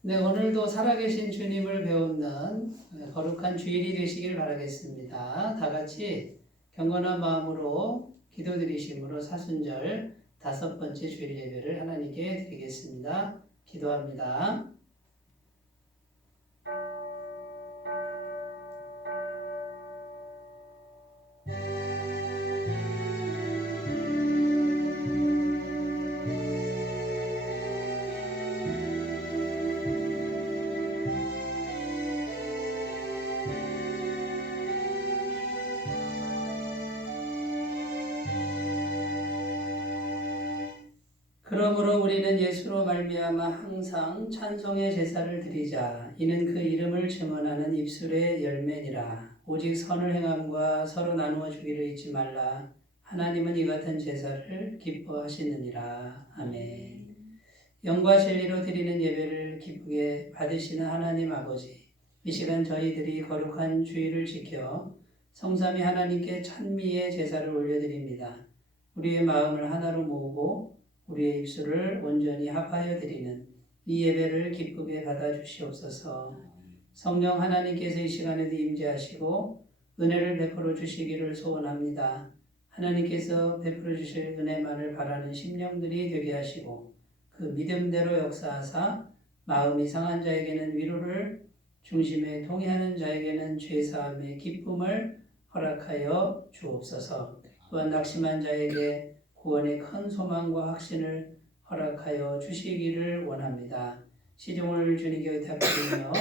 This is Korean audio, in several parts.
네, 오늘도 살아계신 주님을 배우는 거룩한 주일이 되시길 바라겠습니다. 다 같이 경건한 마음으로 기도드리심으로 사순절 5번째 주일 예배를 하나님께 드리겠습니다. 기도합니다. 그러므로 우리는 예수로 말미암아 항상 찬송의 제사를 드리자. 이는 그 이름을 증언하는 입술의 열매니라. 오직 선을 행함과 서로 나누어 주기를 잊지 말라. 하나님은 이 같은 제사를 기뻐하시느니라. 아멘. 영과 진리로 드리는 예배를 기쁘게 받으시는 하나님 아버지, 이 시간 저희들이 거룩한 주일을 지켜 성삼위 하나님께 찬미의 제사를 올려드립니다. 우리의 마음을 하나로 모으고 우리의 입술을 온전히 합하여 드리는 이 예배를 기쁘게 받아주시옵소서. 성령 하나님께서 이 시간에도 임재하시고 은혜를 베풀어 주시기를 소원합니다. 하나님께서 베풀어 주실 은혜만을 바라는 심령들이 되게 하시고 그 믿음대로 역사하사 마음이 상한 자에게는 위로를, 중심에 통해하는 자에게는 죄사함의 기쁨을 허락하여 주옵소서. 또한 낙심한 자에게 구원의 큰 소망과 확신을 허락하여 주시기를 원합니다. 시종을 주님께 의탁드리며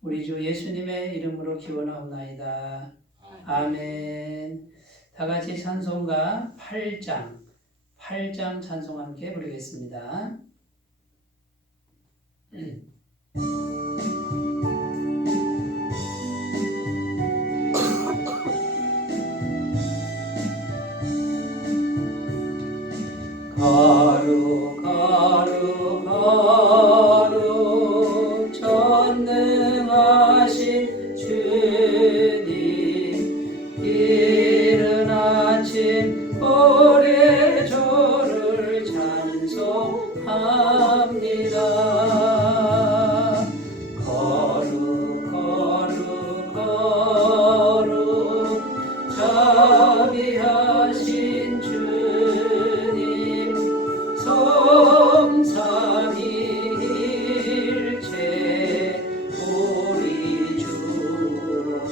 우리 주 예수님의 이름으로 기원하옵나이다. 아멘. 다 같이 찬송가 8장 찬송 함께 부르겠습니다. 거룩 거룩 거룩 전능하신 주님, 이른 아침 고래조를 찬송합니다. 거룩 거룩 거룩 자비하신 성삼위일체 우리 주로라.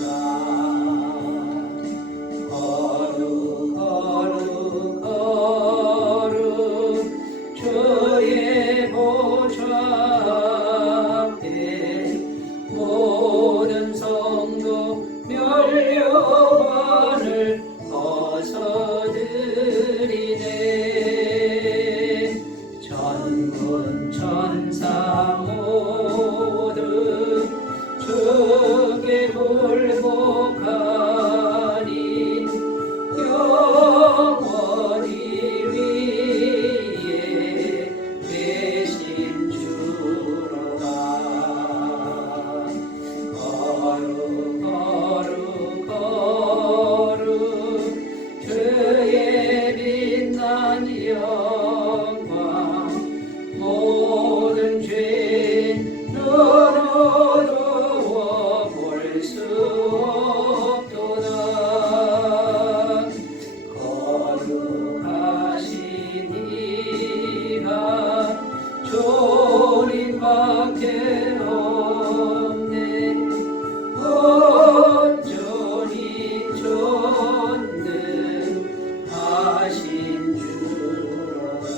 거룩 거룩 거룩 주의 보좌 앞에 모든 성도 멸류관을 벗어드리네. 전군 천사 모두 주께 굴복하니 영원히 위에 계신 주로다. 거룩 거룩 거룩 주의 빛난 영광, 모든 죄 눈으로 볼 수 없도다. 거룩하신 이가 주님밖에 없네. 온전히 전능하신 주로다.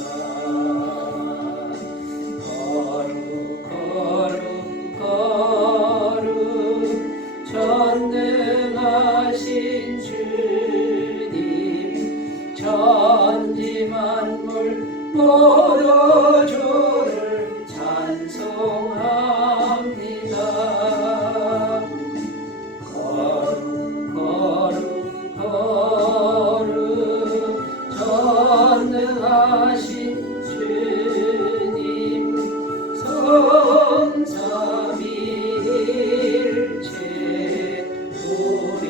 거룩 거룩 거룩 전능하신 주님, 천지 만물 모두 주를 찬송합니다. 거룩 거룩 거룩 전능하신 주님, 성삼위일체 우리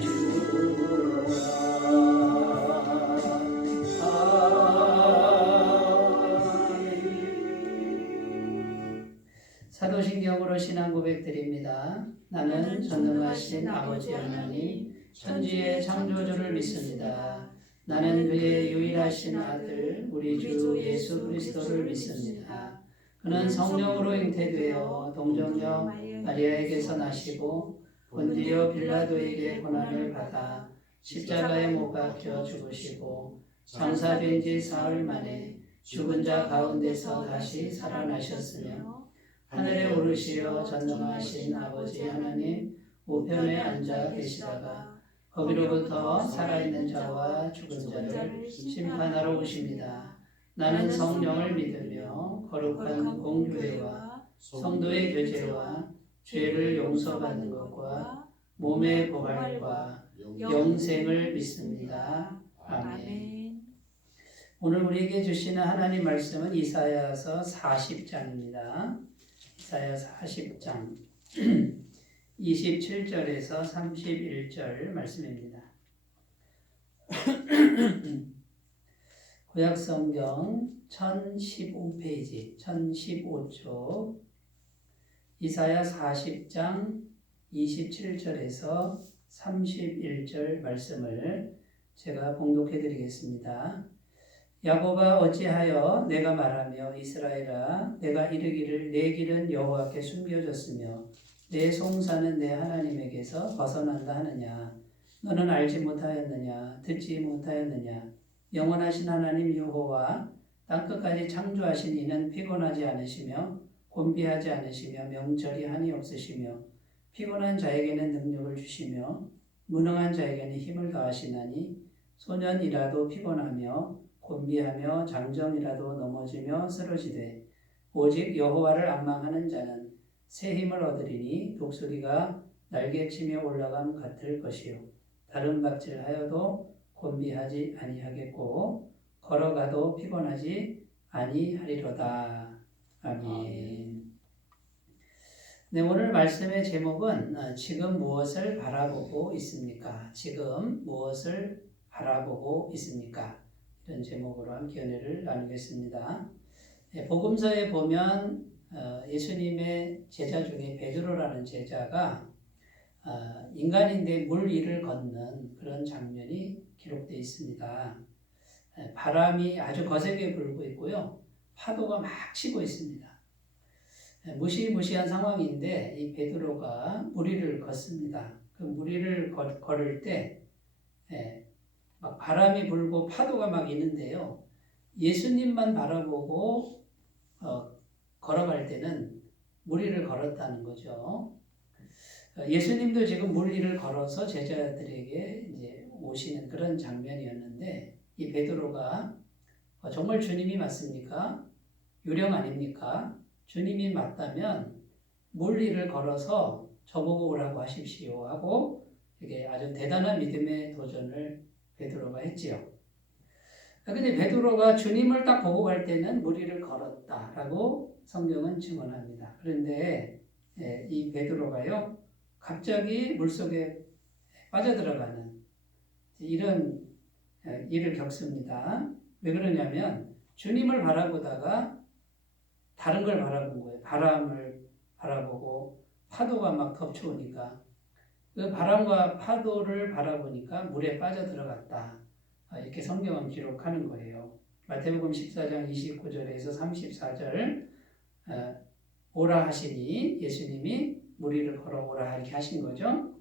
주로라. 아멘. 사도신경으로 신앙 고백드립니다. 나는 전능하신 아버지 하나님, 천지의 창조주를 믿습니다. 나는 그의 유일하신 아들, 우리 주 예수 그리스도를 믿습니다. 그는 성령으로 잉태되어 동정녀 마리아에게서 나시고 본디오 빌라도에게 고난을 받아 십자가에 못 박혀 죽으시고 장사된 지 사흘 만에 죽은 자 가운데서 다시 살아나셨으며 하늘에 오르시어 전능하신 아버지 하나님 우편에 앉아 계시다가 거기로부터 살아있는 자와 죽은 자를 심판하러 오십니다. 나는 성령을 믿으며 거룩한 공교회와 성도의 교제와 죄를 용서받는 것과 몸의 부활과 영생을 믿습니다. 아멘. 오늘 우리에게 주시는 하나님 말씀은 이사야서 40장입니다. 이사야 40장 27절에서 31절 말씀입니다. 구약성경 1015페이지 1015쪽 이사야 40장 27절에서 31절 말씀을 제가 봉독해 드리겠습니다. 야곱아 어찌하여 내가 말하며 이스라엘아 내가 이르기를 내 길은 여호와께 숨겨졌으며 내 송사는 내 하나님에게서 벗어난다 하느냐. 너는 알지 못하였느냐 듣지 못하였느냐. 영원하신 하나님 여호와 땅끝까지 창조하신 이는 피곤하지 않으시며 곤비하지 않으시며 명절이 한이 없으시며 피곤한 자에게는 능력을 주시며 무능한 자에게는 힘을 더하시나니 소년이라도 피곤하며 곤비하며 장정이라도 넘어지며 쓰러지되 오직 여호와를 앙망하는 자는 새 힘을 얻으리니 독수리가 날개치며 올라감 같을 것이요 다른 박질하여도 곤비하지 아니하겠고 걸어가도 피곤하지 아니하리로다. 아멘. 네, 오늘 말씀의 제목은 지금 무엇을 바라보고 있습니까? 지금 무엇을 바라보고 있습니까? 이런 제목으로 함께 은혜를 나누겠습니다. 복음서에 보면 예수님의 제자 중에 베드로라는 제자가 인간인데 물 위를 걷는 그런 장면이 기록되어 있습니다. 바람이 아주 거세게 불고 있고요. 파도가 막 치고 있습니다. 무시무시한 상황인데 이 베드로가 물 위를 걷습니다. 그 물 위를 걸을 때 막 바람이 불고 파도가 막 있는데요. 예수님만 바라보고 걸어갈 때는 물 위를 걸었다는 거죠. 예수님도 지금 물 위를 걸어서 제자들에게 이제 오시는 그런 장면이었는데 이 베드로가 정말 주님이 맞습니까? 유령 아닙니까? 주님이 맞다면 물 위를 걸어서 저보고 오라고 하십시오 하고 이게 아주 대단한 믿음의 도전을 베드로가 했지요. 근데 베드로가 주님을 딱 보고 갈 때는 물 위를 걸었다라고 성경은 증언합니다. 그런데 이 베드로가요 갑자기 물속에 빠져들어가는 이런 일을 겪습니다. 왜 그러냐면 주님을 바라보다가 다른 걸 바라본 거예요. 바람을 바라보고 파도가 막 덮쳐오니까 그 바람과 파도를 바라보니까 물에 빠져들어갔다. 이렇게 성경은 기록하는 거예요. 마태복음 14장 29절에서 34절 오라 하시니 예수님이 물 위를 걸어오라 이렇게 하신 거죠.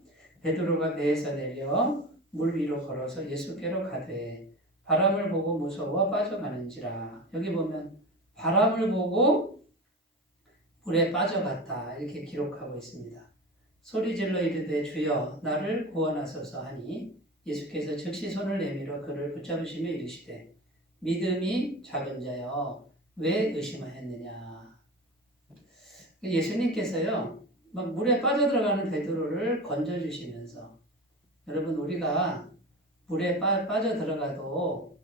베드로가 배에서 내려 물 위로 걸어서 예수께로 가되 바람을 보고 무서워 빠져가는지라. 여기 보면 바람을 보고 물에 빠져갔다 이렇게 기록하고 있습니다. 소리질러 이르되 주여 나를 구원하소서 하니 예수께서 즉시 손을 내밀어 그를 붙잡으시며 이르시되 믿음이 작은 자여 왜 의심하였느냐. 예수님께서요 막 물에 빠져들어가는 베드로를 건져주시면서 여러분 우리가 물에 빠져들어가도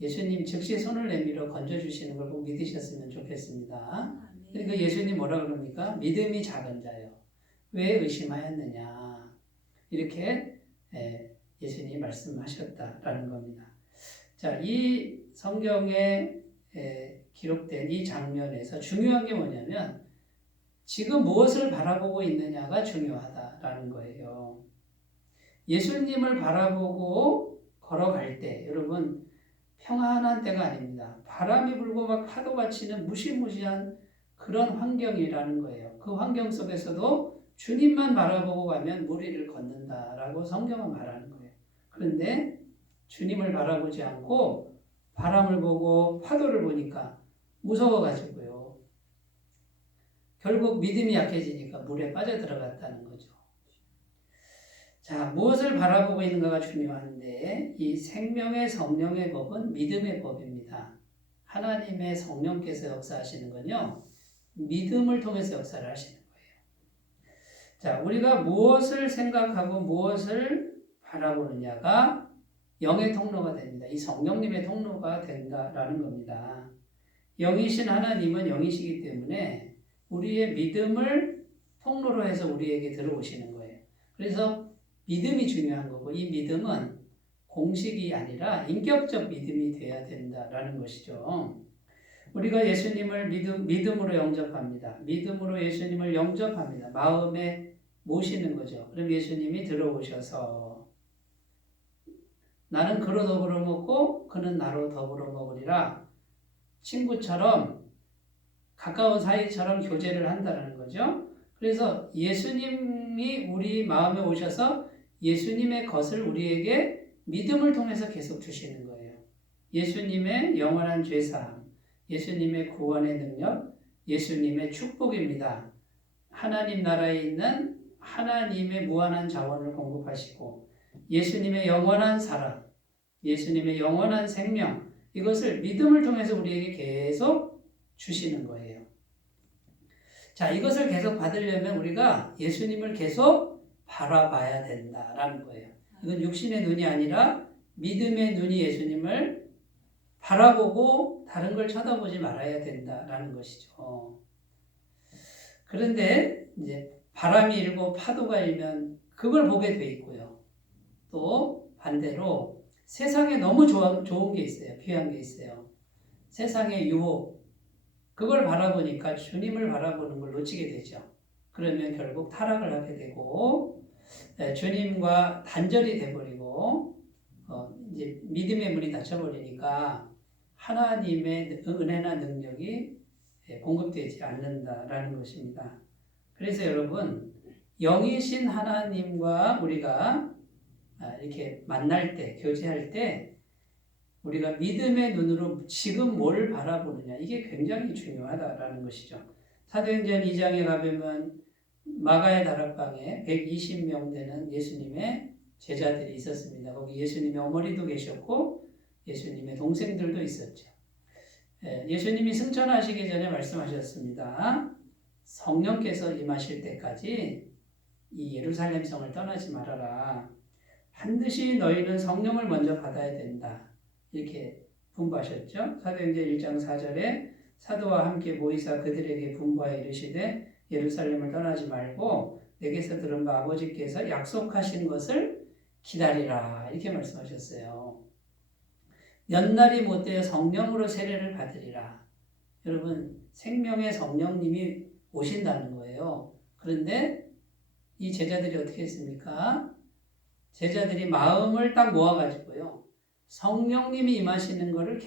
예수님 즉시 손을 내밀어 건져주시는 걸 꼭 믿으셨으면 좋겠습니다. 그러니까 예수님 뭐라 그럽니까? 믿음이 작은 자요 왜 의심하였느냐 이렇게 예수님이 말씀하셨다라는 겁니다. 자, 이 성경에 기록된 이 장면에서 중요한 게 뭐냐면 지금 무엇을 바라보고 있느냐가 중요하다라는 거예요. 예수님을 바라보고 걸어갈 때 여러분 평안한 때가 아닙니다. 바람이 불고 막 파도가 치는 무시무시한 그런 환경이라는 거예요. 그 환경 속에서도 주님만 바라보고 가면 무리를 걷는다라고 성경은 말하는 거예요. 그런데 주님을 바라보지 않고 바람을 보고 파도를 보니까 무서워가지고요. 결국 믿음이 약해지니까 물에 빠져들어갔다는 거죠. 자, 무엇을 바라보고 있는가가 중요한데 이 생명의 성령의 법은 믿음의 법입니다. 하나님의 성령께서 역사하시는 건요. 믿음을 통해서 역사를 하시는 거예요. 자, 우리가 무엇을 생각하고 무엇을 바라보느냐가 영의 통로가 됩니다. 이 성령님의 통로가 된다라는 겁니다. 영이신 하나님은 영이시기 때문에 우리의 믿음을 통로로 해서 우리에게 들어오시는 거예요. 그래서 믿음이 중요한 거고 이 믿음은 공식이 아니라 인격적 믿음이 돼야 된다라는 것이죠. 우리가 예수님을 믿음으로 영접합니다. 믿음으로 예수님을 영접합니다. 마음에 모시는 거죠. 그럼 예수님이 들어오셔서 나는 그로 더불어 먹고 그는 나로 더불어 먹으리라. 친구처럼 가까운 사이처럼 교제를 한다는 거죠. 그래서 예수님이 우리 마음에 오셔서 예수님의 것을 우리에게 믿음을 통해서 계속 주시는 거예요. 예수님의 영원한 죄사함, 예수님의 구원의 능력, 예수님의 축복입니다. 하나님 나라에 있는 하나님의 무한한 자원을 공급하시고 예수님의 영원한 사랑, 예수님의 영원한 생명, 이것을 믿음을 통해서 우리에게 계속 주시는 거예요. 자, 이것을 계속 받으려면 우리가 예수님을 계속 바라봐야 된다라는 거예요. 이건 육신의 눈이 아니라 믿음의 눈이 예수님을 바라보고 다른 걸 쳐다보지 말아야 된다라는 것이죠. 그런데 이제 바람이 일고 파도가 일면 그걸 보게 돼 있고요. 또 반대로 세상에 너무 좋은 게 있어요. 귀한 게 있어요. 세상의 유혹, 그걸 바라보니까 주님을 바라보는 걸 놓치게 되죠. 그러면 결국 타락을 하게 되고 주님과 단절이 돼버리고 이제 믿음의 문이 닫혀버리니까 하나님의 은혜나 능력이 공급되지 않는다라는 것입니다. 그래서 여러분 영이신 하나님과 우리가 이렇게 만날 때, 교제할 때 우리가 믿음의 눈으로 지금 뭘 바라보느냐 이게 굉장히 중요하다라는 것이죠. 사도행전 2장에 가보면 마가의 다락방에 120명 되는 예수님의 제자들이 있었습니다. 거기 예수님의 어머니도 계셨고 예수님의 동생들도 있었죠. 예수님이 승천하시기 전에 말씀하셨습니다. 성령께서 임하실 때까지 이 예루살렘 성을 떠나지 말아라. 반드시 너희는 성령을 먼저 받아야 된다. 이렇게 분부하셨죠. 사도행전 1장 4절에 사도와 함께 모이사 그들에게 분부하여 이르시되 예루살렘을 떠나지 말고 내게서 들은 바 아버지께서 약속하신 것을 기다리라. 이렇게 말씀하셨어요. 연날이 못되어 성령으로 세례를 받으리라. 여러분 생명의 성령님이 오신다는 거예요. 그런데 이 제자들이 어떻게 했습니까? 제자들이 마음을 딱 모아가지고요. 성령님이 임하시는 것을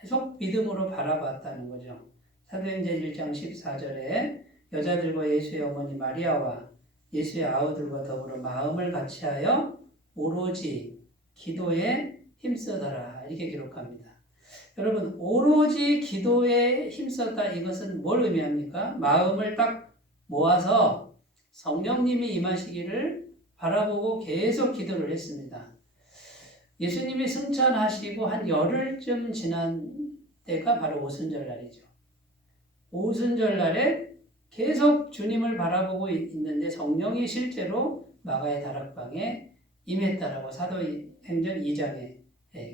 계속 믿음으로 바라봤다는 거죠. 사도행전 1장 14절에 여자들과 예수의 어머니 마리아와 예수의 아우들과 더불어 마음을 같이하여 오로지 기도에 힘쓰더라. 이렇게 기록합니다. 여러분 오로지 기도에 힘썼다. 이것은 뭘 의미합니까? 마음을 딱 모아서 성령님이 임하시기를 바라보고 계속 기도를 했습니다. 예수님이 승천하시고 한 열흘쯤 지난 때가 바로 오순절날이죠. 오순절날에 계속 주님을 바라보고 있는데 성령이 실제로 마가의 다락방에 임했다라고 사도행전 2장에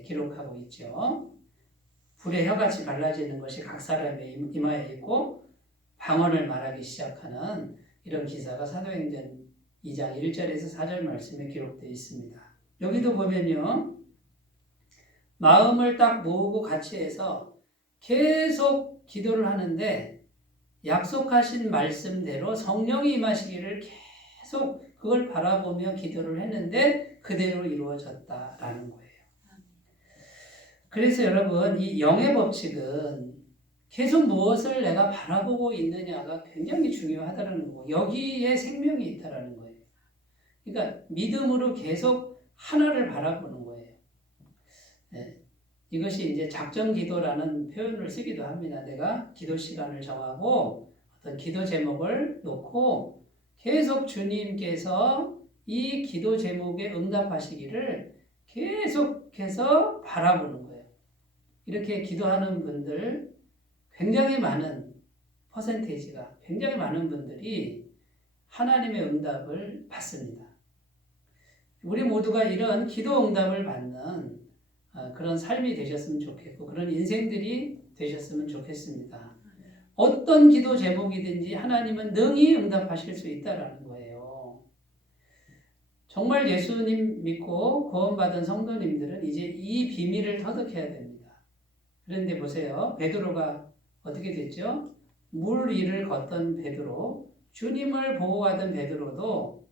기록하고 있죠. 불의 혀같이 갈라지는 것이 각 사람의 이마에 있고 방언을 말하기 시작하는 이런 기사가 사도행전 2장 1절에서 4절 말씀에 기록되어 있습니다. 여기도 보면요. 마음을 딱 모으고 같이 해서 계속 기도를 하는데 약속하신 말씀대로 성령이 임하시기를 계속 그걸 바라보며 기도를 했는데 그대로 이루어졌다라는 거예요. 그래서 여러분 이 영의 법칙은 계속 무엇을 내가 바라보고 있느냐가 굉장히 중요하다는 거고 여기에 생명이 있다는 거예요. 그러니까 믿음으로 계속 하나를 바라보는 거예요. 네. 이것이 이제 작정 기도라는 표현을 쓰기도 합니다. 내가 기도 시간을 정하고 어떤 기도 제목을 놓고 계속 주님께서 이 기도 제목에 응답하시기를 계속해서 바라보는 거예요. 이렇게 기도하는 분들 굉장히 많은 퍼센테이지가 굉장히 많은 분들이 하나님의 응답을 받습니다. 우리 모두가 이런 기도 응답을 받는 그런 삶이 되셨으면 좋겠고 그런 인생들이 되셨으면 좋겠습니다. 어떤 기도 제목이든지 하나님은 능히 응답하실 수 있다라는 거예요. 정말 예수님 믿고 구원받은 성도님들은 이제 이 비밀을 터득해야 됩니다. 그런데 보세요. 베드로가 어떻게 됐죠? 물 위를 걷던 베드로, 주님을 보호하던 베드로도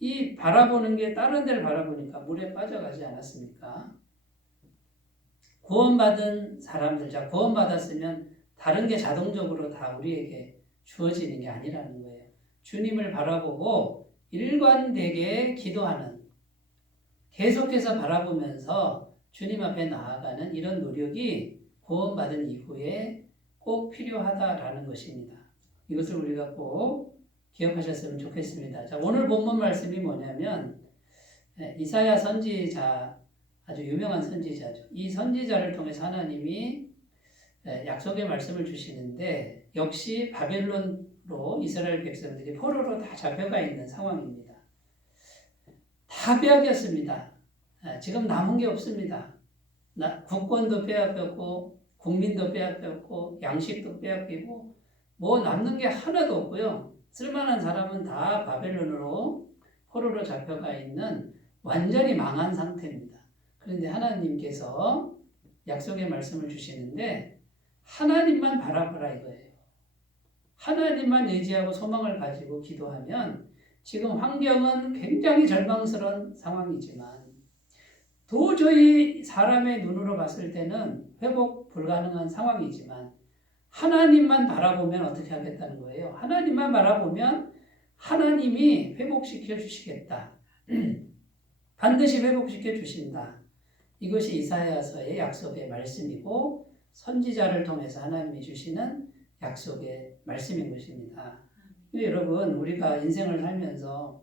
이 바라보는 게 다른 데를 바라보니까 물에 빠져가지 않았습니까? 구원받은 사람들, 자, 구원받았으면 다른 게 자동적으로 다 우리에게 주어지는 게 아니라는 거예요. 주님을 바라보고 일관되게 기도하는, 계속해서 바라보면서 주님 앞에 나아가는 이런 노력이 구원받은 이후에 꼭 필요하다라는 것입니다. 이것을 우리가 꼭 기억하셨으면 좋겠습니다. 자, 오늘 본문 말씀이 뭐냐면 이사야 선지자, 아주 유명한 선지자죠. 이 선지자를 통해서 하나님이 약속의 말씀을 주시는데 역시 바벨론으로 이스라엘 백성들이 포로로 다 잡혀가 있는 상황입니다. 다 빼앗겼습니다. 지금 남은 게 없습니다. 국권도 빼앗겼고 국민도 빼앗겼고 양식도 빼앗기고 뭐 남는 게 하나도 없고요. 쓸만한 사람은 다 바벨론으로 포로로 잡혀가 있는 완전히 망한 상태입니다. 그런데 하나님께서 약속의 말씀을 주시는데 하나님만 바라보라 이거예요. 하나님만 의지하고 소망을 가지고 기도하면 지금 환경은 굉장히 절망스러운 상황이지만 도저히 사람의 눈으로 봤을 때는 회복 불가능한 상황이지만 하나님만 바라보면 어떻게 하겠다는 거예요? 하나님만 바라보면 하나님이 회복시켜 주시겠다. 반드시 회복시켜 주신다. 이것이 이사야서의 약속의 말씀이고 선지자를 통해서 하나님이 주시는 약속의 말씀인 것입니다. 근데 여러분 우리가 인생을 살면서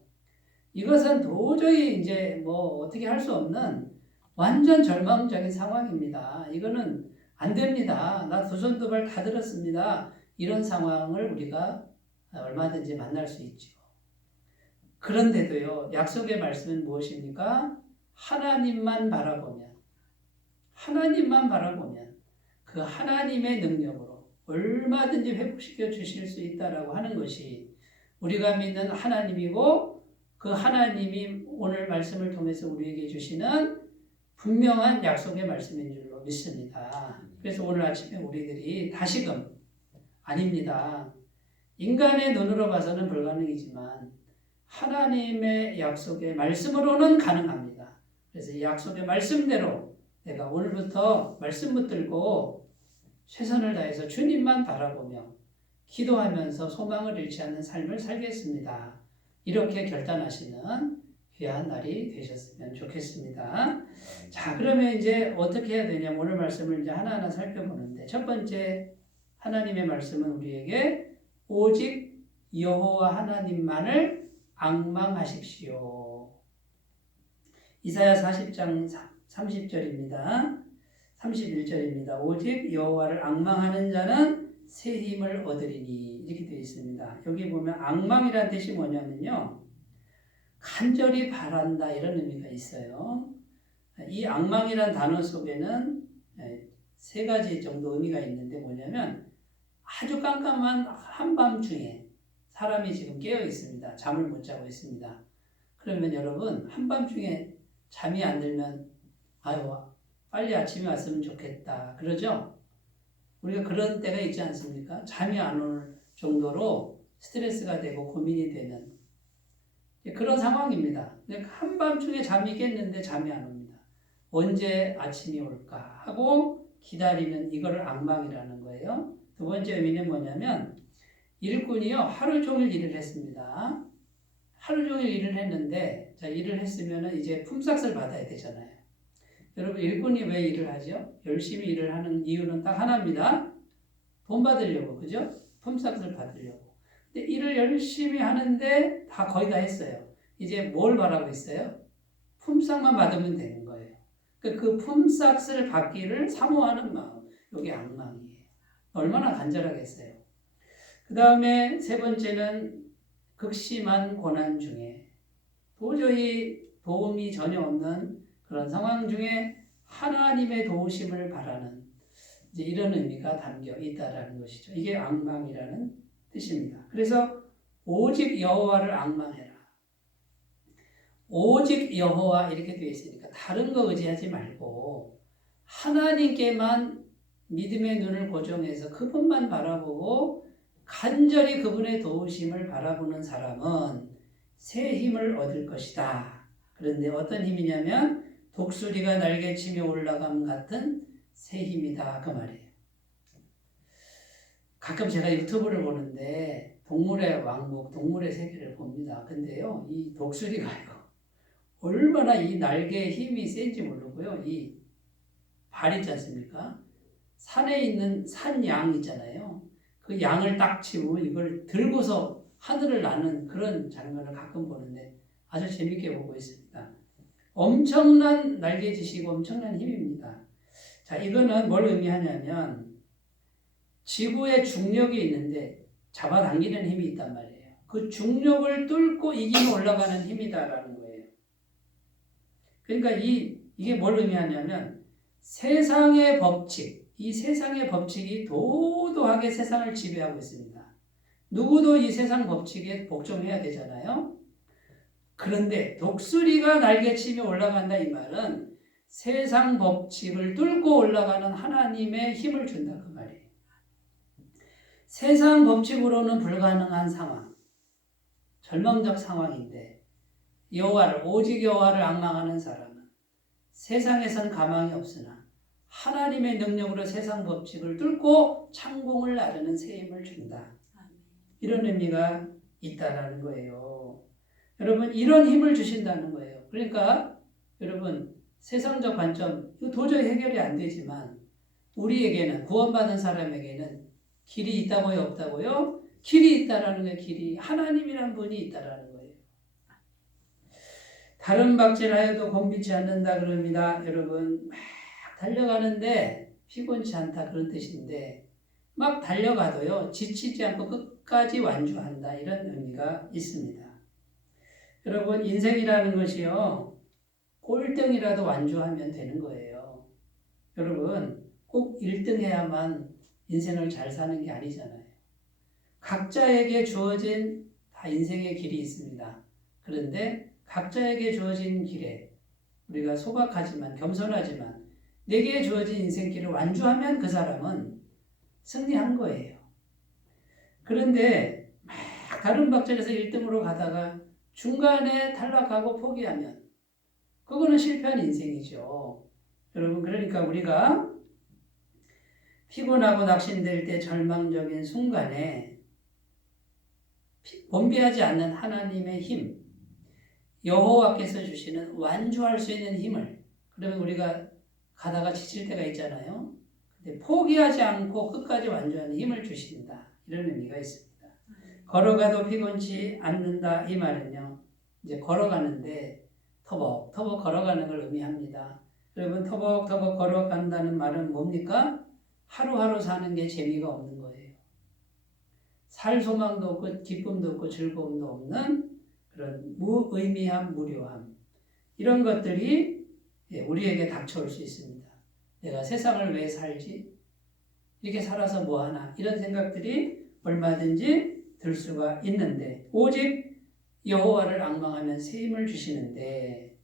이것은 도저히 이제 뭐 어떻게 할 수 없는 완전 절망적인 상황입니다. 이거는 안 됩니다. 나 두 손 두 발 다 들었습니다. 이런 상황을 우리가 얼마든지 만날 수 있죠. 그런데도요, 약속의 말씀은 무엇입니까? 하나님만 바라보면 그 하나님의 능력으로 얼마든지 회복시켜 주실 수 있다라고 하는 것이 우리가 믿는 하나님이고 그 하나님이 오늘 말씀을 통해서 우리에게 주시는 분명한 약속의 말씀인 줄로 믿습니다. 그래서 오늘 아침에 우리들이 다시금 아닙니다. 인간의 눈으로 봐서는 불가능이지만 하나님의 약속의 말씀으로는 가능합니다. 그래서 이 약속의 말씀대로 내가 오늘부터 말씀 붙들고 최선을 다해서 주님만 바라보며 기도하면서 소망을 잃지 않는 삶을 살겠습니다. 이렇게 결단하시는 귀한 날이 되셨으면 좋겠습니다. 자, 그러면 이제 어떻게 해야 되냐? 오늘 말씀을 이제 하나하나 살펴보는데 첫 번째 하나님의 말씀은 우리에게 오직 여호와 하나님만을 앙망하십시오. 이사야 40장 30절입니다. 31절입니다. 오직 여호와를 앙망하는 자는 새 힘을 얻으리니 이렇게 되어 있습니다. 여기 보면 앙망이라는 뜻이 뭐냐면요. 간절히 바란다 이런 의미가 있어요. 이 앙망이라는 단어 속에는 세 가지 정도 의미가 있는데 뭐냐면 아주 깜깜한 한밤중에 사람이 지금 깨어 있습니다. 잠을 못 자고 있습니다. 그러면 여러분 한밤중에 잠이 안 들면 아유 빨리 아침이 왔으면 좋겠다 그러죠? 우리가 그런 때가 있지 않습니까? 잠이 안 오늘 정도로 스트레스가 되고 고민이 되는 그런 상황입니다. 한밤중에 잠이 깼는데 잠이 안 옵니다. 언제 아침이 올까 하고 기다리는 이거를 악망이라는 거예요. 두 번째 의미는 뭐냐면 일꾼이요 하루 종일 일을 했습니다. 하루 종일 일을 했는데 자 일을 했으면 이제 품삯을 받아야 되잖아요. 여러분 일꾼이 왜 일을 하죠? 열심히 일을 하는 이유는 딱 하나입니다. 돈 받으려고 그죠? 품삯을 받으려고. 근데 일을 열심히 하는데 다 거의 다 했어요. 이제 뭘 바라고 있어요? 품삯만 받으면 되는 거예요. 그 품삯을 받기를 사모하는 마음, 이게 악망이에요. 얼마나 간절하겠어요. 그 다음에 세 번째는 극심한 고난 중에 도저히 도움이 전혀 없는 그런 상황 중에 하나님의 도우심을 바라는 이제 이런 의미가 담겨 있다라는 것이죠. 이게 악망이라는 뜻입니다. 그래서 오직 여호와를 악망해라. 오직 여호와 이렇게 되어 있으니까 다른 거 의지하지 말고 하나님께만 믿음의 눈을 고정해서 그분만 바라보고 간절히 그분의 도우심을 바라보는 사람은 새 힘을 얻을 것이다. 그런데 어떤 힘이냐면 독수리가 날개치며 올라감 같은 새 힘이다. 그 말이에요. 가끔 제가 유튜브를 보는데 동물의 왕국, 동물의 세계를 봅니다. 근데요, 이 독수리가요, 얼마나 이 날개의 힘이 센지 모르고요, 이 발 있지 않습니까? 산에 있는 산양 있잖아요. 그 양을 딱 치고 이걸 들고서 하늘을 나는 그런 장면을 가끔 보는데 아주 재밌게 보고 있습니다. 엄청난 날개짓이고 엄청난 힘입니다. 자, 이거는 뭘 의미하냐면 지구에 중력이 있는데 잡아당기는 힘이 있단 말이에요. 그 중력을 뚫고 이기며 올라가는 힘이다라는 거예요. 그러니까 이게 뭘 의미하냐면 세상의 법칙, 이 세상의 법칙이 도도하게 세상을 지배하고 있습니다. 누구도 이 세상 법칙에 복종해야 되잖아요. 그런데 독수리가 날개치며 올라간다 이 말은 세상 법칙을 뚫고 올라가는 하나님의 힘을 준다 그 말이에요. 세상 법칙으로는 불가능한 상황, 절망적 상황인데 여호와를 오직 여호와를 악망하는 사람은 세상에선 가망이 없으나 하나님의 능력으로 세상 법칙을 뚫고 창공을 나르는 새 힘을 준다. 이런 의미가 있다라는 거예요. 여러분 이런 힘을 주신다는 거예요. 그러니까 여러분 세상적 관점 이거 도저히 해결이 안 되지만 우리에게는 구원받은 사람에게는 길이 있다고요 없다고요? 길이 있다라는 게 길이 하나님이란 분이 있다라는 거예요. 다른 박질하여도 곤비치 않는다 그럽니다. 여러분 막 달려가는데 피곤치 않다 그런 뜻인데 막 달려가도요 지치지 않고 끝까지 완주한다 이런 의미가 있습니다. 여러분 인생이라는 것이요 꼴등이라도 완주하면 되는 거예요. 여러분 꼭 1등 해야만 인생을 잘 사는 게 아니잖아요. 각자에게 주어진 다 인생의 길이 있습니다. 그런데 각자에게 주어진 길에 우리가 소박하지만 겸손하지만 내게 주어진 인생길을 완주하면 그 사람은 승리한 거예요. 그런데 막 다른 박자에서 1등으로 가다가 중간에 탈락하고 포기하면 그거는 실패한 인생이죠. 여러분 그러니까 우리가 피곤하고 낙심될 때 절망적인 순간에 곤비하지 않는 하나님의 힘 여호와께서 주시는 완주할 수 있는 힘을 그러면 우리가 가다가 지칠 때가 있잖아요. 근데 포기하지 않고 끝까지 완주하는 힘을 주신다. 이런 의미가 있습니다. 걸어가도 피곤치 않는다. 이 말은요. 이제 걸어가는데 터벅터벅 걸어가는 걸 의미합니다. 여러분 터벅터벅 걸어간다는 말은 뭡니까? 하루하루 사는 게 재미가 없는 거예요. 살 소망도 없고 기쁨도 없고 즐거움도 없는 그런 무의미함, 무료함 이런 것들이 우리에게 닥쳐올 수 있습니다. 내가 세상을 왜 살지? 이렇게 살아서 뭐하나? 이런 생각들이 얼마든지 들 수가 있는데 오직 여호와를 앙망하면 새 힘을 주시는데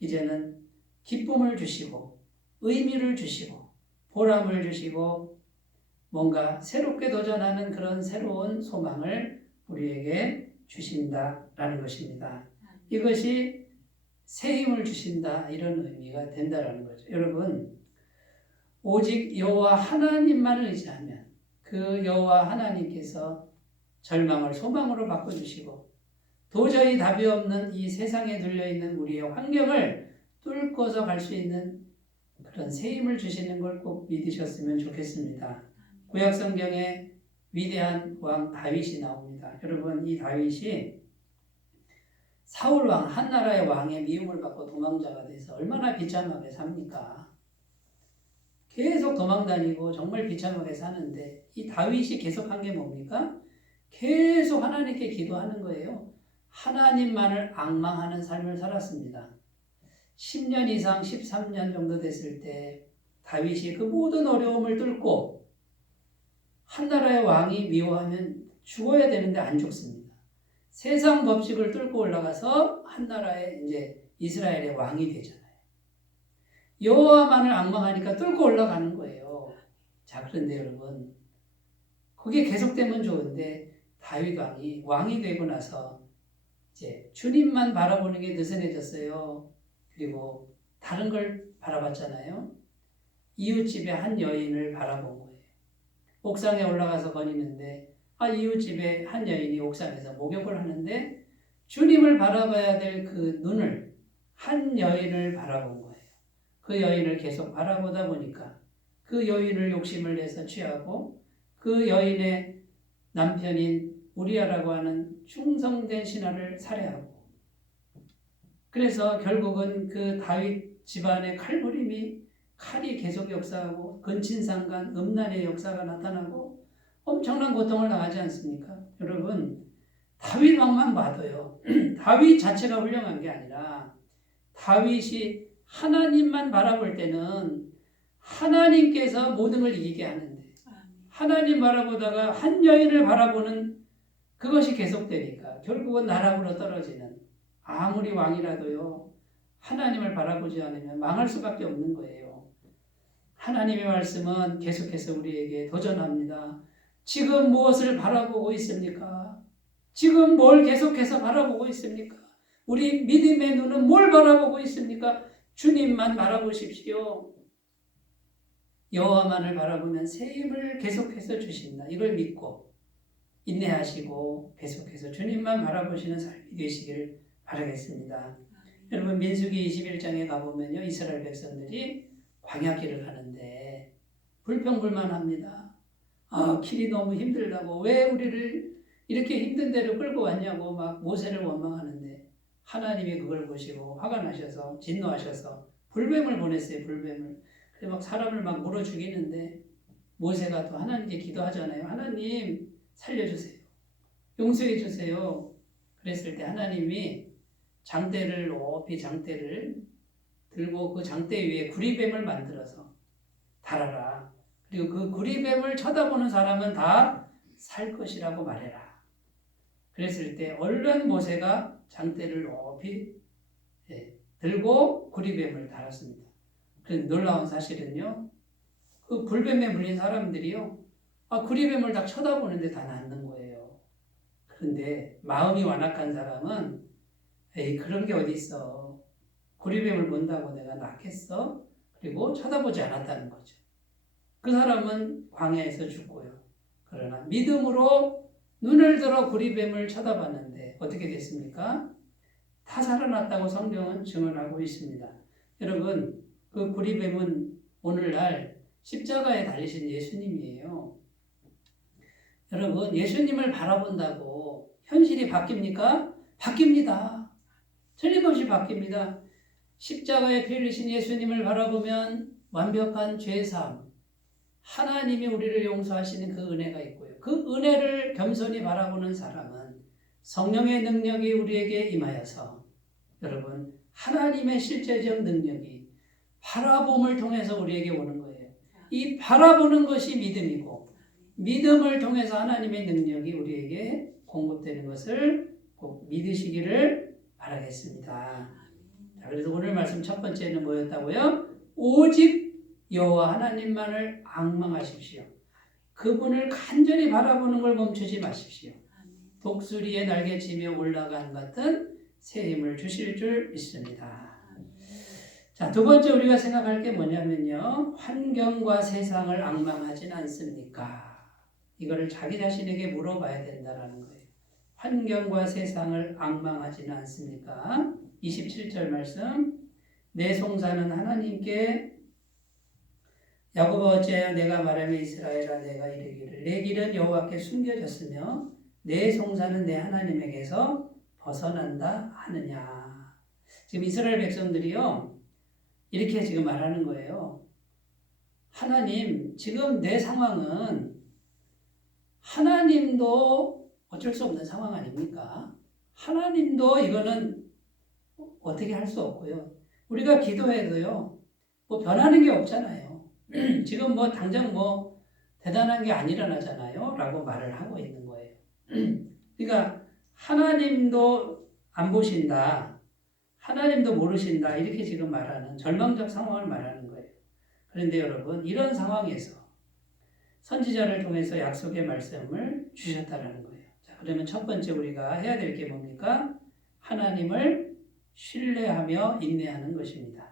이제는 기쁨을 주시고 의미를 주시고 보람을 주시고 뭔가 새롭게 도전하는 그런 새로운 소망을 우리에게 주신다라는 것입니다. 이것이 새 힘을 주신다 이런 의미가 된다라는 거죠. 여러분, 오직 여호와 하나님만을 의지하면 그 여호와 하나님께서 절망을 소망으로 바꿔주시고 도저히 답이 없는 이 세상에 눌려있는 우리의 환경을 뚫고서 갈 수 있는 그런 새 힘을 주시는 걸 꼭 믿으셨으면 좋겠습니다. 구약성경에 위대한 왕 다윗이 나옵니다. 여러분, 이 다윗이 사울 왕, 한 나라의 왕의 미움을 받고 도망자가 돼서 얼마나 비참하게 삽니까? 계속 도망다니고 정말 비참하게 사는데 이 다윗이 계속한 게 뭡니까? 계속 하나님께 기도하는 거예요. 하나님만을 앙망하는 삶을 살았습니다. 10년 이상 13년 정도 됐을 때 다윗이 그 모든 어려움을 뚫고 한 나라의 왕이 미워하면 죽어야 되는데 안 죽습니다. 세상 법칙을 뚫고 올라가서 한 나라의 이제 이스라엘의 왕이 되잖아요. 여호와만을 앙망하니까 뚫고 올라가는 거예요. 자, 그런데 여러분, 그게 계속되면 좋은데 다윗 왕이 되고 나서 이제 주님만 바라보는 게 느슨해졌어요. 그리고 다른 걸 바라봤잖아요. 이웃집의 한 여인을 바라본 거예요. 옥상에 올라가서 거니는데 이웃집의 한 여인이 옥상에서 목욕을 하는데 주님을 바라봐야 될 그 눈을 한 여인을 바라본 거예요. 그 여인을 계속 바라보다 보니까 그 여인을 욕심을 내서 취하고 그 여인의 남편인 우리아라고 하는 충성된 신하를 살해하고 그래서 결국은 그 다윗 집안의 칼부림이 칼이 계속 역사하고 근친상간 음란의 역사가 나타나고 엄청난 고통을 당하지 않습니까? 여러분, 다윗 왕만 봐도요. 다윗 자체가 훌륭한 게 아니라 다윗이 하나님만 바라볼 때는 하나님께서 모든 걸 이기게 하는데 하나님 바라보다가 한 여인을 바라보는 그것이 계속되니까 결국은 나락으로 떨어지는 아무리 왕이라도요. 하나님을 바라보지 않으면 망할 수밖에 없는 거예요. 하나님의 말씀은 계속해서 우리에게 도전합니다. 지금 무엇을 바라보고 있습니까? 지금 뭘 계속해서 바라보고 있습니까? 우리 믿음의 눈은 뭘 바라보고 있습니까? 주님만 바라보십시오. 여호와만을 바라보면 새 힘을 계속해서 주신다. 이걸 믿고 인내하시고 계속해서 주님만 바라보시는 삶이 되시기를 바라겠습니다. 여러분, 민수기 21장에 가보면요. 이스라엘 백성들이 광야길을 가는데 불평불만합니다. 길이 너무 힘들다고 왜 우리를 이렇게 힘든 데로 끌고 왔냐고 막 모세를 원망하는데 하나님이 그걸 보시고 화가 나셔서 진노하셔서 불뱀을 보냈어요. 불뱀을. 그래서 막 사람을 막 물어 죽이는데 모세가 또 하나님께 기도하잖아요. 하나님 살려주세요. 용서해 주세요. 그랬을 때 하나님이 장대를 높이 장대를 들고 그 장대 위에 구리뱀을 만들어서 달아라. 그리고 그 구리뱀을 쳐다보는 사람은 다 살 것이라고 말해라. 그랬을 때 얼른 모세가 장대를 높이 들고 구리뱀을 달았습니다. 그 놀라운 사실은요. 그 불뱀에 물린 사람들이요. 구리뱀을 다 쳐다보는데 다 낫는 거예요. 그런데 마음이 완악한 사람은 그런 게 어디 있어. 구리뱀을 문다고 내가 낫겠어? 그리고 쳐다보지 않았다는 거죠. 그 사람은 광야에서 죽고요. 그러나 믿음으로 눈을 들어 구리뱀을 쳐다봤는데 어떻게 됐습니까? 다 살아났다고 성경은 증언하고 있습니다. 여러분, 그 구리뱀은 오늘날 십자가에 달리신 예수님이에요. 여러분, 예수님을 바라본다고 현실이 바뀝니까? 바뀝니다. 틀림없이 바뀝니다. 십자가에 피 흘리신 예수님을 바라보면 완벽한 죄사함, 하나님이 우리를 용서하시는 그 은혜가 있고요. 그 은혜를 겸손히 바라보는 사람은 성령의 능력이 우리에게 임하여서 여러분, 하나님의 실제적 능력이 바라봄을 통해서 우리에게 오는 거예요. 이 바라보는 것이 믿음이고 믿음을 통해서 하나님의 능력이 우리에게 공급되는 것을 꼭 믿으시기를 바라겠습니다. 자, 그래서 오늘 말씀 첫 번째는 뭐였다고요? 오직 여호와 하나님만을 앙망하십시오. 그분을 간절히 바라보는 걸 멈추지 마십시오. 독수리의 날개치며 올라간 같은 새 힘을 주실 줄 믿습니다. 자, 두 번째 우리가 생각할 게 뭐냐면요. 환경과 세상을 앙망하진 않습니까? 이거를 자기 자신에게 물어봐야 된다는 거예요. 환경과 세상을 앙망하지는 않습니까? 27절 말씀. 내 송사는 하나님께 야곱아 어찌하여 내가 말하며 이스라엘아 내가 이르기를 내 길은 여호와께 숨겨졌으며 내 송사는 내 하나님에게서 벗어난다 하느냐. 지금 이스라엘 백성들이요 이렇게 지금 말하는 거예요. 하나님, 지금 내 상황은 하나님도 어쩔 수 없는 상황 아닙니까? 하나님도 이거는 어떻게 할 수 없고요. 우리가 기도해도요 뭐 변하는 게 없잖아요. 지금 뭐 당장 뭐 대단한 게 안 일어나잖아요 라고 말을 하고 있는 거예요. 그러니까 하나님도 안 보신다, 하나님도 모르신다 이렇게 지금 말하는 절망적 상황을 말하는 거예요. 그런데 여러분 이런 상황에서 선지자를 통해서 약속의 말씀을 주셨다라는 거예요. 자, 그러면 첫 번째 우리가 해야 될 게 뭡니까? 하나님을 신뢰하며 인내하는 것입니다.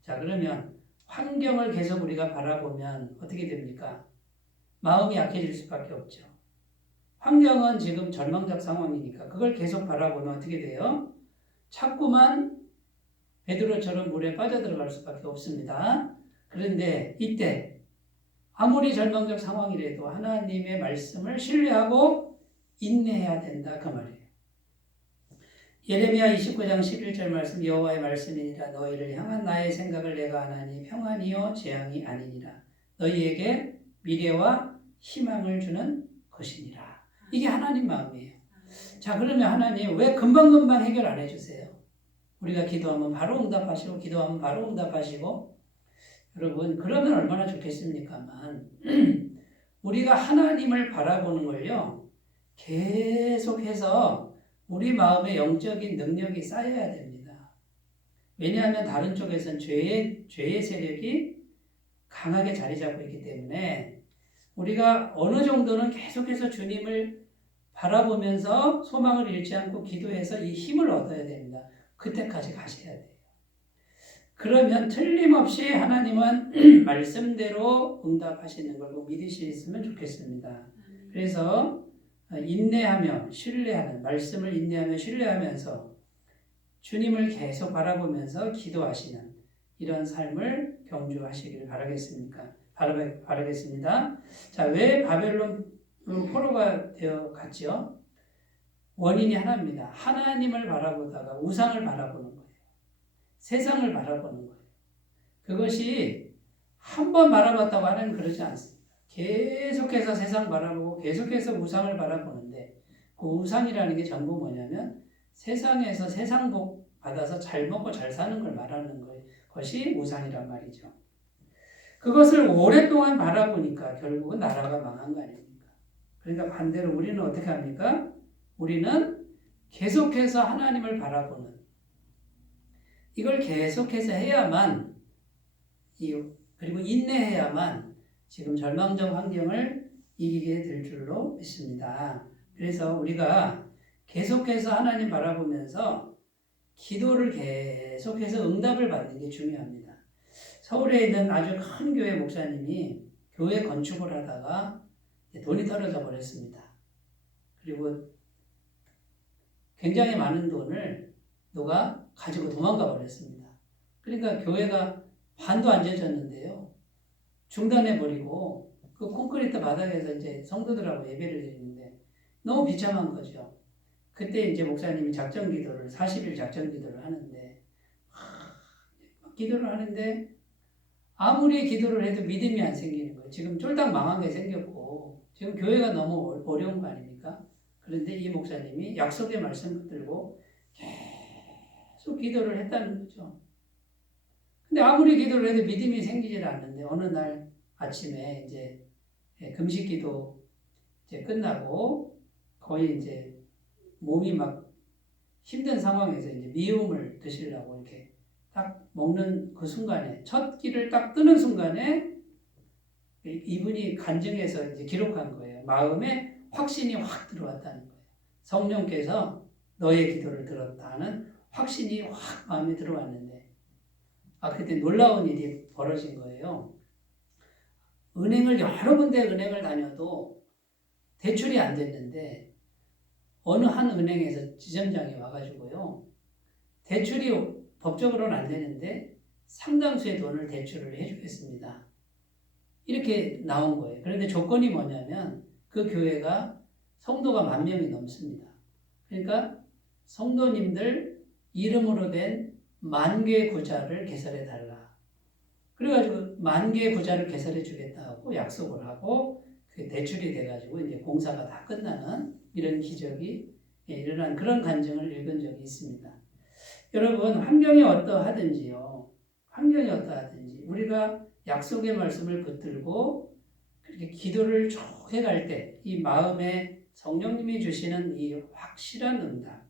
자, 그러면 환경을 계속 우리가 바라보면 어떻게 됩니까? 마음이 약해질 수밖에 없죠. 환경은 지금 절망적 상황이니까 그걸 계속 바라보면 어떻게 돼요? 자꾸만 베드로처럼 물에 빠져들어갈 수밖에 없습니다. 그런데 이때 아무리 절망적 상황이라도 하나님의 말씀을 신뢰하고 인내해야 된다 그 말이에요. 예레미야 29장 11절 말씀 여호와의 말씀이니라 너희를 향한 나의 생각을 내가 아나니 평안이요 재앙이 아니니라 너희에게 미래와 희망을 주는 것이니라. 이게 하나님 마음이에요. 자, 그러면 하나님 왜 금방금방 해결 안 해주세요? 우리가 기도하면 바로 응답하시고 기도하면 바로 응답하시고 여러분 그러면 얼마나 좋겠습니까만 우리가 하나님을 바라보는 걸요 계속해서 우리 마음에 영적인 능력이 쌓여야 됩니다. 왜냐하면 다른 쪽에서는 죄의 세력이 강하게 자리 잡고 있기 때문에 우리가 어느 정도는 계속해서 주님을 바라보면서 소망을 잃지 않고 기도해서 이 힘을 얻어야 됩니다. 그때까지 가셔야 돼요. 그러면 틀림없이 하나님은 말씀대로 응답하시는 걸 믿으시면 좋겠습니다. 그래서 인내하며 신뢰하는 말씀을 인내하며 신뢰하면서 주님을 계속 바라보면서 기도하시는 이런 삶을 경주하시기를 바라겠습니다. 자, 왜 바벨론 포로가 되어 갔죠? 원인이 하나입니다. 하나님을 바라보다가 우상을 바라보는 거예요. 세상을 바라보는 거예요. 그것이 한 번 바라봤다고 하나님 그러지 않습니다. 계속해서 세상 바라보고 계속해서 우상을 바라보는데 그 우상이라는 게 전부 뭐냐면 세상에서 세상 복 받아서 잘 먹고 잘 사는 걸 말하는 것이 우상이란 말이죠. 그것을 오랫동안 바라보니까 결국은 나라가 망한 거 아닙니까? 그러니까 반대로 우리는 어떻게 합니까? 우리는 계속해서 하나님을 바라보는 이걸 계속해서 해야만 그리고 인내해야만 지금 절망적 환경을 이기게 될 줄로 믿습니다. 그래서 우리가 계속해서 하나님 바라보면서 기도를 계속해서 응답을 받는 게 중요합니다. 서울에 있는 아주 큰 교회 목사님이 교회 건축을 하다가 돈이 떨어져 버렸습니다. 그리고 굉장히 많은 돈을 누가 가지고 도망가 버렸습니다. 그러니까 교회가 반도 안 지어졌는데요. 중단해버리고 그 콘크리트 바닥에서 이제 성도들하고 예배를 드리는데 너무 비참한 거죠. 그때 이제 목사님이 작전 기도를 40일 작전 기도를 하는데 기도를 하는데 아무리 기도를 해도 믿음이 안 생기는 거예요. 지금 쫄딱 망한 게 생겼고 지금 교회가 너무 어려운 거 아닙니까? 그런데 이 목사님이 약속의 말씀 붙들고 계속 기도를 했다는 거죠. 근데 아무리 기도를 해도 믿음이 생기질 않는데 어느 날 아침에 이제 금식 기도 이제 끝나고 거의 이제 몸이 막 힘든 상황에서 이제 미음을 드시려고 이렇게 딱 먹는 그 순간에 첫 끼를 딱 뜨는 순간에 이분이 간증해서 이제 기록한 거예요. 마음에 확신이 확 들어왔다는 거예요. 성령께서 너의 기도를 들었다는 확신이 확 마음에 들어왔는데, 그때 놀라운 일이 벌어진 거예요. 은행을 여러 군데 은행을 다녀도 대출이 안 됐는데 어느 한 은행에서 지점장이 와가지고요, 대출이 법적으로는 안 되는데 상당수의 돈을 대출을 해주겠습니다. 이렇게 나온 거예요. 그런데 조건이 뭐냐면 그 교회가 성도가 10,000명이 넘습니다. 그러니까 성도님들 이름으로 된 10,000개의 구자를 개설해 달라. 그래가지고 10,000개의 구자를 개설해 주겠다고 약속을 하고 그 대출이 돼가지고 이제 공사가 다 끝나는 이런 기적이 일어난 그런 간증을 읽은 적이 있습니다. 여러분, 환경이 어떠하든지요. 환경이 어떠하든지 우리가 약속의 말씀을 붙들고 그렇게 기도를 쭉 해갈 때 이 마음에 성령님이 주시는 이 확실한 응답,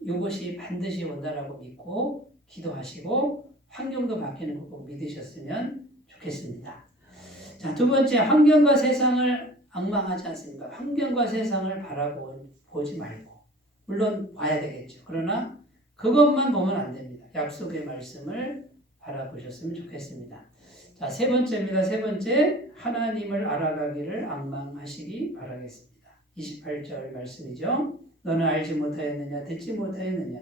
이것이 반드시 온다라고 믿고 기도하시고 환경도 바뀌는 거 꼭 믿으셨으면 좋겠습니다. 자, 두 번째, 환경과 세상을 앙망하지 않습니까? 환경과 세상을 바라보지 말고, 물론 봐야 되겠죠. 그러나 그것만 보면 안 됩니다. 약속의 말씀을 바라보셨으면 좋겠습니다. 자, 세 번째입니다. 세 번째, 하나님을 알아가기를 앙망하시기 바라겠습니다. 28절 말씀이죠. 너는 알지 못하였느냐, 듣지 못하였느냐.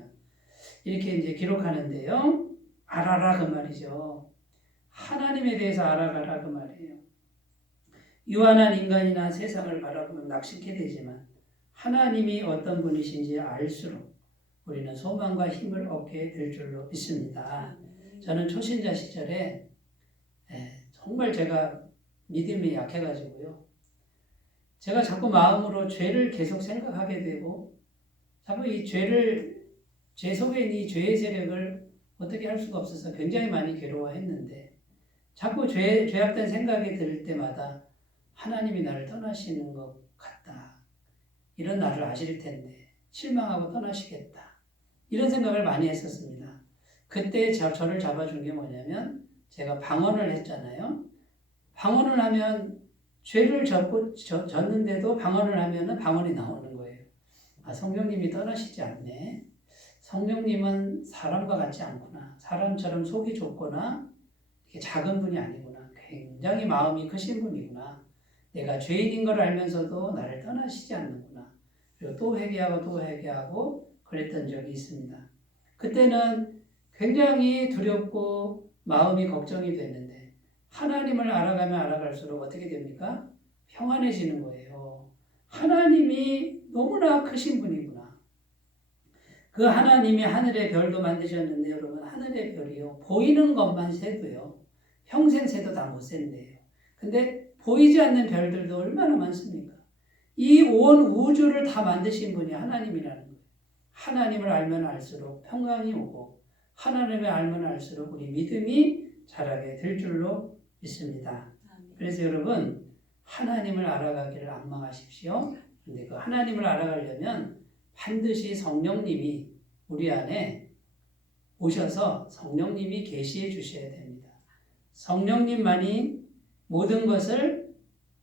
이렇게 이제 기록하는데요. 알아라 그 말이죠. 하나님에 대해서 알아가라 그 말이에요. 유한한 인간이나 세상을 바라보면 낙심케 되지만 하나님이 어떤 분이신지 알수록 우리는 소망과 힘을 얻게 될 줄로 믿습니다. 저는 초신자 시절에 정말 제가 믿음이 약해가지고요. 제가 자꾸 마음으로 죄를 계속 생각하게 되고 자꾸 이 죄 속에 있는 이 죄의 세력을 어떻게 할 수가 없어서 굉장히 많이 괴로워했는데 자꾸 죄악된 생각이 들 때마다 하나님이 나를 떠나시는 것 같다. 이런 나를 아실 텐데 실망하고 떠나시겠다. 이런 생각을 많이 했었습니다. 그때 저를 잡아준 게 뭐냐면 제가 방언을 했잖아요. 방언을 하면 죄를 졌는데도 방언을 하면 방언이 나오는 거예요. 성령님이 떠나시지 않네. 성령님은 사람과 같지 않구나. 사람처럼 속이 좁거나 작은 분이 아니구나. 굉장히 마음이 크신 분이구나. 내가 죄인인 걸 알면서도 나를 떠나시지 않는구나. 그리고 또 회개하고 또 회개하고 그랬던 적이 있습니다. 그때는 굉장히 두렵고 마음이 걱정이 됐는데 하나님을 알아가면 알아갈수록 어떻게 됩니까? 평안해지는 거예요. 하나님이 너무나 크신 분이구나. 그 하나님이 하늘의 별도 만드셨는데 여러분, 하늘의 별이요, 보이는 것만 세도요, 평생 세도 다 못 센대요. 근데 보이지 않는 별들도 얼마나 많습니까? 이 온 우주를 다 만드신 분이 하나님이라는 거예요. 하나님을 알면 알수록 평강이 오고 하나님을 알면 알수록 우리 믿음이 자라게 될 줄로 믿습니다. 그래서 여러분, 하나님을 알아가기를 앙망하십시오. 그런데 그 하나님을 알아가려면 반드시 성령님이 우리 안에 오셔서 성령님이 계시해 주셔야 됩니다. 성령님만이 모든 것을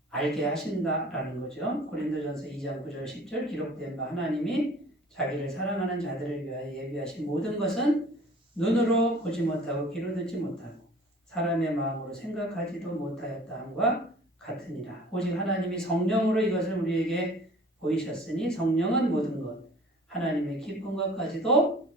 알게 하신다라는 거죠. 고린도전서 2장 9절 10절 기록된 바 하나님이 자기를 사랑하는 자들을 위하여 예비하신 모든 것은 눈으로 보지 못하고 귀로 듣지 못하고 사람의 마음으로 생각하지도 못하였다 함과 같으니라. 오직 하나님이 성령으로 이것을 우리에게 보이셨으니 성령은 모든 것 하나님의 깊은 것까지도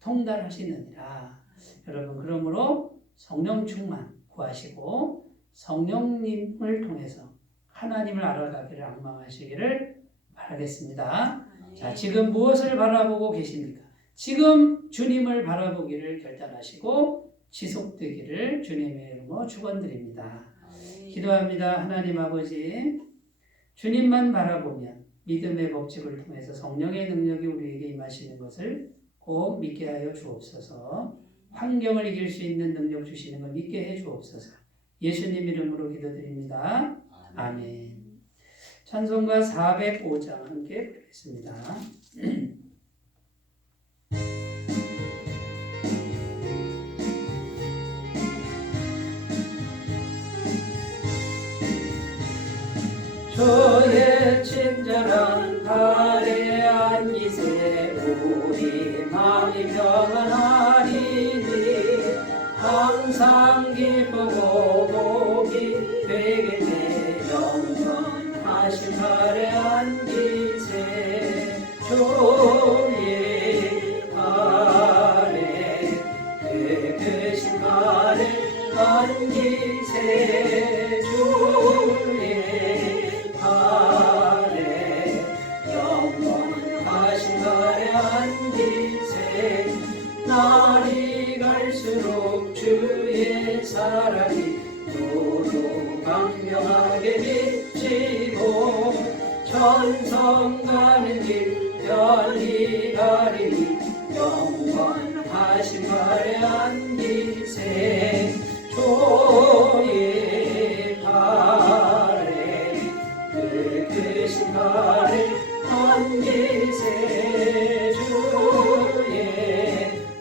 통달하시느니라. 여러분, 그러므로 성령 충만 구하시고 성령님을 통해서 하나님을 알아가기를 앙망하시기를 바라겠습니다. 자, 지금 무엇을 바라보고 계십니까? 지금 주님을 바라보기를 결단하시고 지속되기를 주님의 이름으로 축원드립니다. 기도합니다. 하나님 아버지, 주님만 바라보면 믿음의 법칙을 통해서 성령의 능력이 우리에게 임하시는 것을 꼭 믿게 하여 주옵소서. 환경을 이길 수 있는 능력 주시는 걸 믿게 해 주옵소서. 예수님 이름으로 기도드립니다. 아멘. 찬송가 405장 함께 부르겠습니다. 기세 우리 마음이 평안하리니 항상 기쁘고 복이 되겠네 영원하신 발에 안기세 주의 발에 크신 발에 안기세 주의 발에 영원하신 발에 안기세 날이 갈수록 주의 사랑이 도로 광명하게 비치고 천성 가는 길 편히 가리니 영원하신 발에 안기세 주의 발에 크신 발에 안기세 주의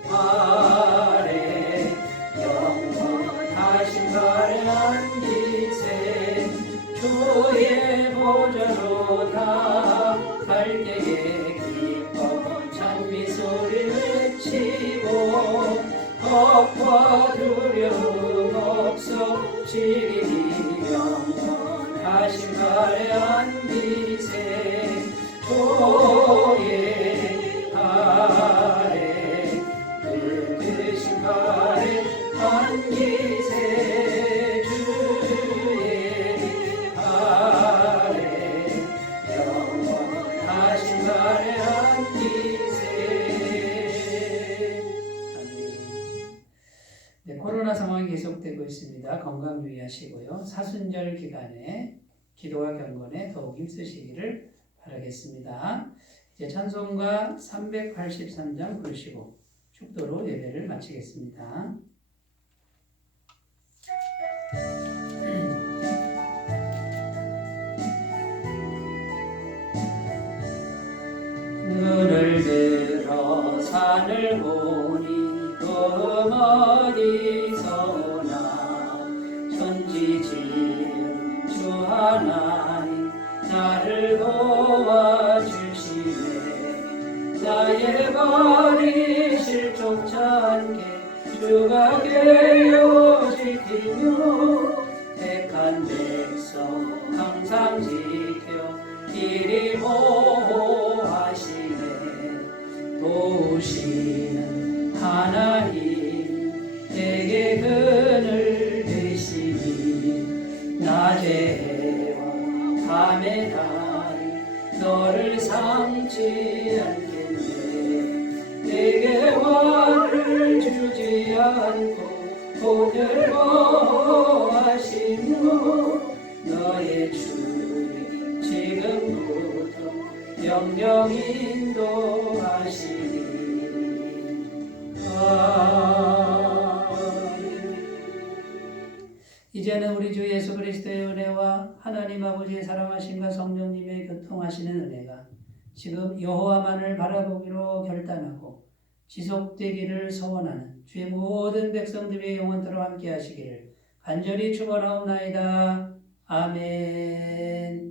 발에 영원하신 발에 안기세 주의 보좌로 다 갈 때에 기뻐 찬미 소리 외치고 겁과 두려움 없어지리니 영원하신 발에 안기세 주의 발에 크신 발에 안기세 주의 발에 영원하신 발에 안기세. 네, 코로나 상황이 계속되고 있습니다. 건강 유의하시고요. 사순절 기간에 기도와 경건에 더욱 힘쓰시기를 바라겠습니다. 이제 찬송가 383장 부르시고 축도로 예배를 마치겠습니다. 눈을 들어 산을 보니 또 어디서나 천지지은 주 하나님 나를 도와주시네 나의 발이 실족치 않게 주가 깨어 지키며 택한 백성 항상 지켜 길이 보호하시네 도우시는 하나님 내게 그늘 되시니 낮의 해와 밤의 달이 너를 삼지 않겠네 내게 화를 주지 않고 오늘 보호하시며 너의 주님 지금부터 영영 인도하시니 이제는 우리 주 예수 그리스도의 은혜와 하나님 아버지의 사랑하심과 성령님의 교통하시는 은혜가 지금 여호와만을 바라보기로 결단하고 지속되기를 소원하는 주의 모든 백성들의 영원토록 함께 하시기를 간절히 축원하옵나이다. 아멘.